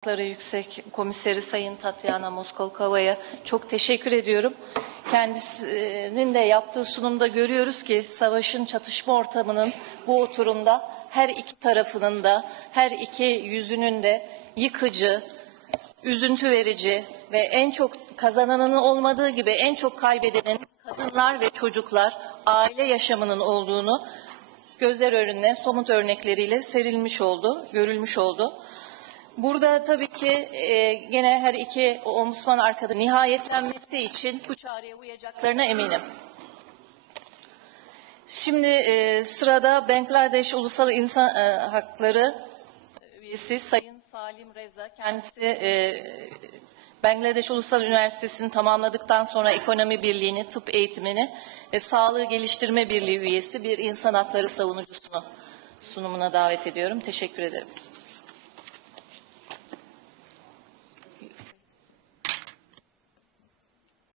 Hakları Yüksek Komiseri Sayın Tatyana Moskalkova'ya çok teşekkür ediyorum. Kendisinin de yaptığı sunumda görüyoruz ki savaşın, çatışma ortamının bu oturumda her iki tarafının da, her iki yüzünün de yıkıcı, üzüntü verici ve en çok kazananın olmadığı gibi en çok kaybedenin kadınlar ve çocuklar, aile yaşamının olduğunu gözler önüne somut örnekleriyle serilmiş oldu, görülmüş oldu. Burada tabii ki gene her iki ombudsman arkadaşı nihayetlenmesi için bu çağrıya uyacaklarına eminim. Şimdi sırada Bangladeş Ulusal İnsan Hakları üyesi Sayın Salim Reza. Kendisi Bangladeş Ulusal Üniversitesi'ni tamamladıktan sonra ekonomi birliğini, tıp eğitimini ve sağlığı geliştirme birliği üyesi bir insan hakları savunucusunu sunumuna davet ediyorum. Teşekkür ederim.